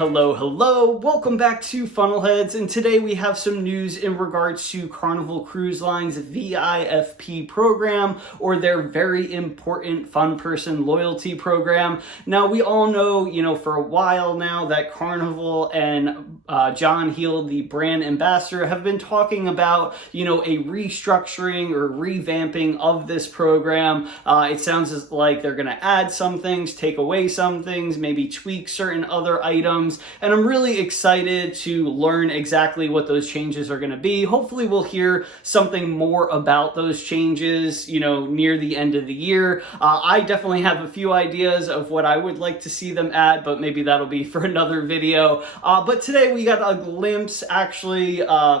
Hello, hello, welcome back to Funnelheads, and today we have some news in regards to Carnival Cruise Line's VIFP program, or their very important Fun Person Loyalty Program. Now, we all know, for a while now that Carnival and John Heald, the brand ambassador, have been talking about, a restructuring or revamping of this program. It sounds like they're going to add some things, take away some things, maybe tweak certain other items, and I'm really excited to learn exactly what those changes are going to be. Hopefully we'll hear something more about those changes, near the end of the year. I definitely have a few ideas of what I would like to see them add, but maybe that'll be for another video. But today we got a glimpse actually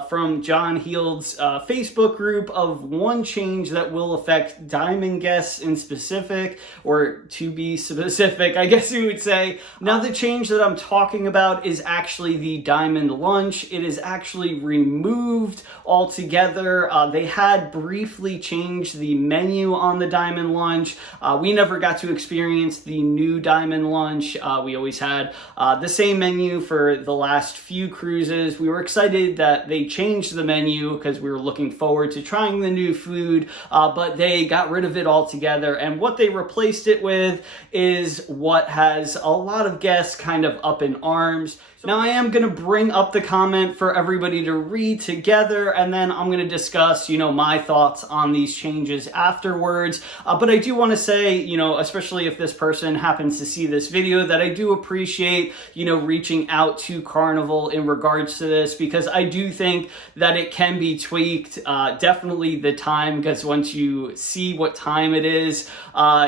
from John Heald's Facebook group of one change that will affect Diamond guests in specific, or to be specific, I guess you would say. Now, the change that I'm talking about is actually the Diamond Lunch. It is actually removed altogether. They had briefly changed the menu on the Diamond Lunch. We never got to experience the new Diamond Lunch. We always had the same menu for the last few cruises. We were excited that they changed the menu because we were looking forward to trying the new food, but they got rid of it altogether, and what they replaced it with is what has a lot of guests kind of up in arms. Now, I am going to bring up the comment for everybody to read together, and then I'm going to discuss, my thoughts on these changes afterwards. But I do want to say, especially if this person happens to see this video, that I do appreciate, reaching out to Carnival in regards to this, because I do think that it can be tweaked. Definitely the time, because once you see what time it is,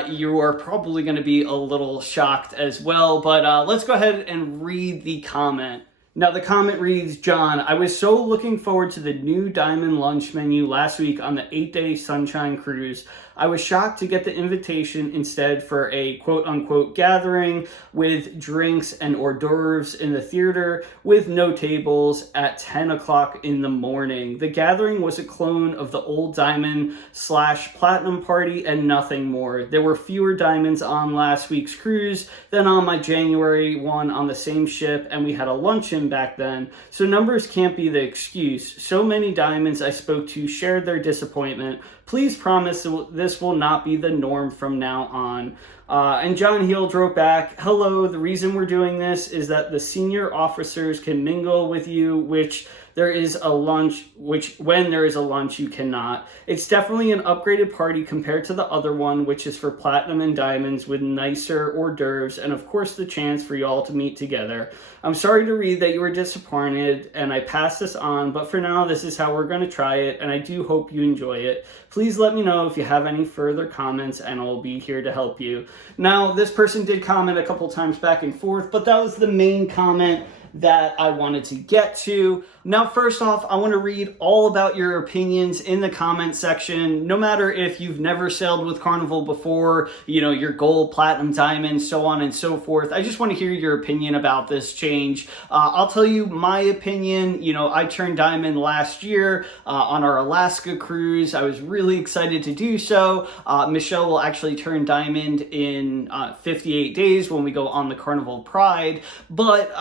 you are probably going to be a little shocked as well. But let's go ahead and read the comment. Now, the comment reads, John, I was so looking forward to the new Diamond Lunch menu last week on the 8-day Sunshine Cruise. I was shocked to get the invitation instead for a quote-unquote gathering with drinks and hors d'oeuvres in the theater with no tables at 10 o'clock in the morning. The gathering was a clone of the old Diamond/Platinum party and nothing more. There were fewer diamonds on last week's cruise than on my January one on the same ship, and we had a luncheon back then, so numbers can't be the excuse. So many diamonds I spoke to shared their disappointment. Please promise this will not be the norm from now on. And John Heald wrote back, hello, the reason we're doing this is that the senior officers can mingle with you, when there is a lunch, you cannot. It's definitely an upgraded party compared to the other one, which is for platinum and diamonds with nicer hors d'oeuvres, and of course the chance for y'all to meet together. I'm sorry to read that you were disappointed, and I pass this on, but for now, this is how we're going to try it, and I do hope you enjoy it. Please let me know if you have any further comments, and I'll be here to help you. Now, this person did comment a couple times back and forth, but that was the main comment that I wanted to get to. Now, first off, I want to read all about your opinions in the comment section. No matter if you've never sailed with Carnival before, your gold, platinum, diamond, so on and so forth. I just want to hear your opinion about this change. I'll tell you my opinion. I turned diamond last year on our Alaska cruise. I was really excited to do so. Michelle will actually turn diamond in 58 days when we go on the Carnival Pride. But,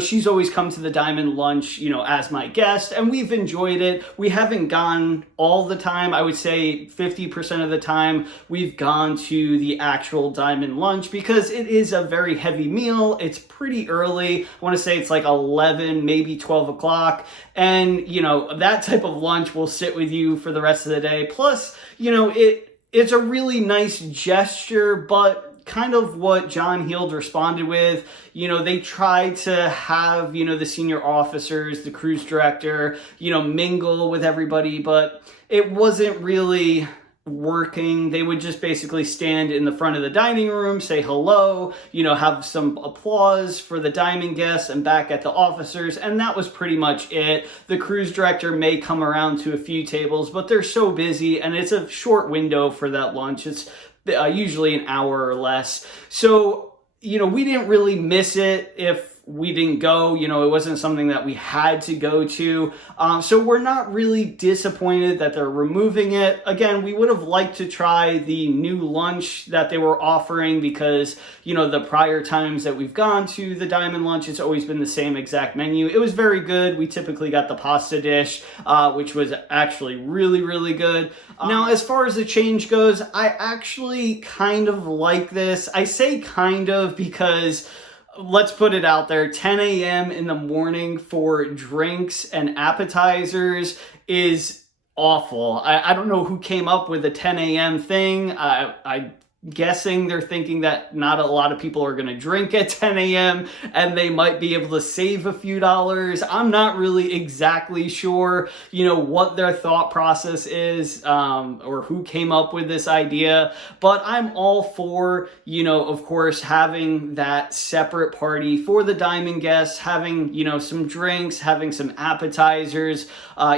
she's always come to the Diamond Lunch, as my guest, and we've enjoyed it. We haven't gone all the time. I would say 50% of the time we've gone to the actual Diamond Lunch because it is a very heavy meal. It's pretty early. I want to say it's like 11, maybe 12 o'clock. And, that type of lunch will sit with you for the rest of the day. Plus, it's a really nice gesture, but kind of what John Heald responded with, they tried to have, the senior officers, the cruise director, mingle with everybody, but it wasn't really working. They would just basically stand in the front of the dining room, say hello, have some applause for the diamond guests and back at the officers, and that was pretty much it. The cruise director may come around to a few tables, but they're so busy, and it's a short window for that lunch. It's usually an hour or less. So, we didn't really miss it. If we didn't go. You know, it wasn't something that we had to go to. So we're not really disappointed that they're removing it. Again, we would have liked to try the new lunch that they were offering because, you know, the prior times that we've gone to the Diamond Lunch, it's always been the same exact menu. It was very good. We typically got the pasta dish, which was actually really, really good. Now, as far as the change goes, I actually kind of like this. I say kind of because, let's put it out there, 10 a.m. in the morning for drinks and appetizers is awful. I don't know who came up with the 10 a.m. thing. I'm guessing they're thinking that not a lot of people are going to drink at 10 a.m. and they might be able to save a few dollars. I'm not really exactly sure, you know, what their thought process is, or who came up with this idea, but I'm all for, you know, of course, having that separate party for the Diamond guests, having, you know, some drinks, having some appetizers,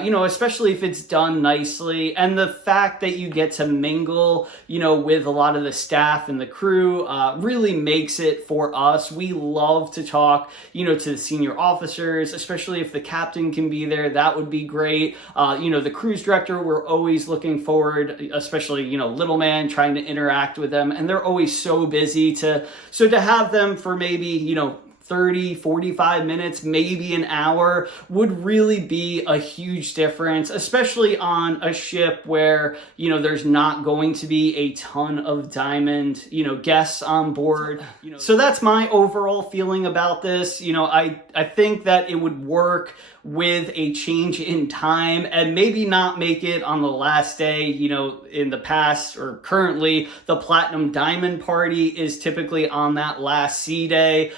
you know, especially if it's done nicely. And the fact that you get to mingle, you know, with a lot of the staff and the crew really makes it for us. We love to talk, you know, to the senior officers, especially if the captain can be there. That would be great. You know, the cruise director, we're always looking forward, especially, you know, little man, trying to interact with them, and they're always so busy so to have them for maybe, you know, 30, 45 minutes, maybe an hour would really be a huge difference, especially on a ship where, you know, there's not going to be a ton of Diamond, you know, guests on board. You know, so that's my overall feeling about this. You know, I think that it would work with a change in time and maybe not make it on the last day. You know, in the past or currently, the Platinum Diamond party is typically on that last sea day,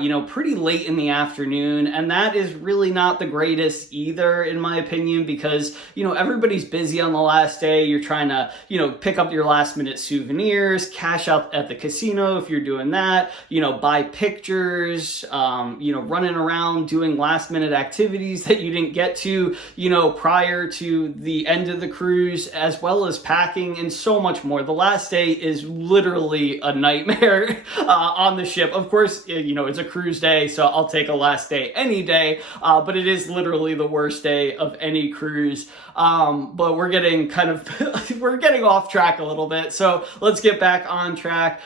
you know, pretty late in the afternoon. And that is really not the greatest either, in my opinion, because, you know, everybody's busy on the last day. You're trying to, you know, pick up your last minute souvenirs, cash out at the casino if you're doing that, you know, buy pictures, you know, running around doing last minute activities that you didn't get to, you know, prior to the end of the cruise, as well as packing and so much more. The last day is literally a nightmare on the ship. Of course, you know, it's a cruise day, so I'll take a last day any day, but it is literally the worst day of any cruise. But we're getting kind of, we're getting off track a little bit, so let's get back on track.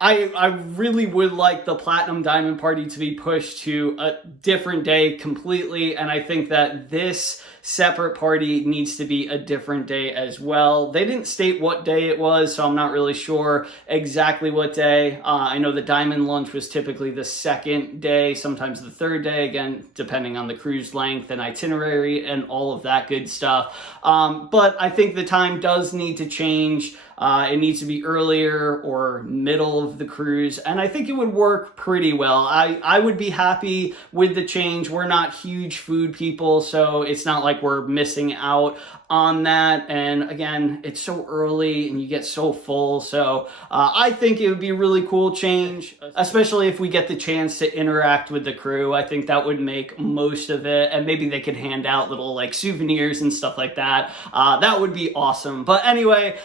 I really would like the Platinum Diamond party to be pushed to a different day completely, and I think that this separate party needs to be a different day as well. They didn't state what day it was, so I'm not really sure exactly what day. I know the Diamond Lunch was typically the second day, sometimes the third day, again, depending on the cruise length and itinerary and all of that good stuff. But I think the time does need to change. It needs to be earlier or middle of the cruise, and I think it would work pretty well. I would be happy with the change. We're not huge food people, so it's not like we're missing out on that. And again, it's so early and you get so full, so I think it would be a really cool change, especially if we get the chance to interact with the crew. I think that would make most of it, and maybe they could hand out little like souvenirs and stuff like that. That would be awesome. But anyway,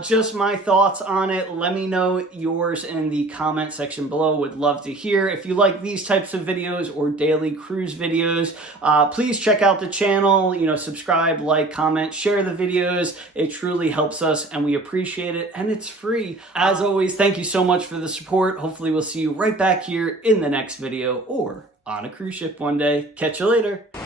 just my thoughts on it. Let me know yours in the comment section below. Would love to hear. If you like these types of videos or daily cruise videos, please check out the channel, you know, subscribe, like, comment, share the videos. It truly helps us and we appreciate it, and it's free. As always, thank you so much for the support. Hopefully we'll see you right back here in the next video or on a cruise ship one day. Catch you later.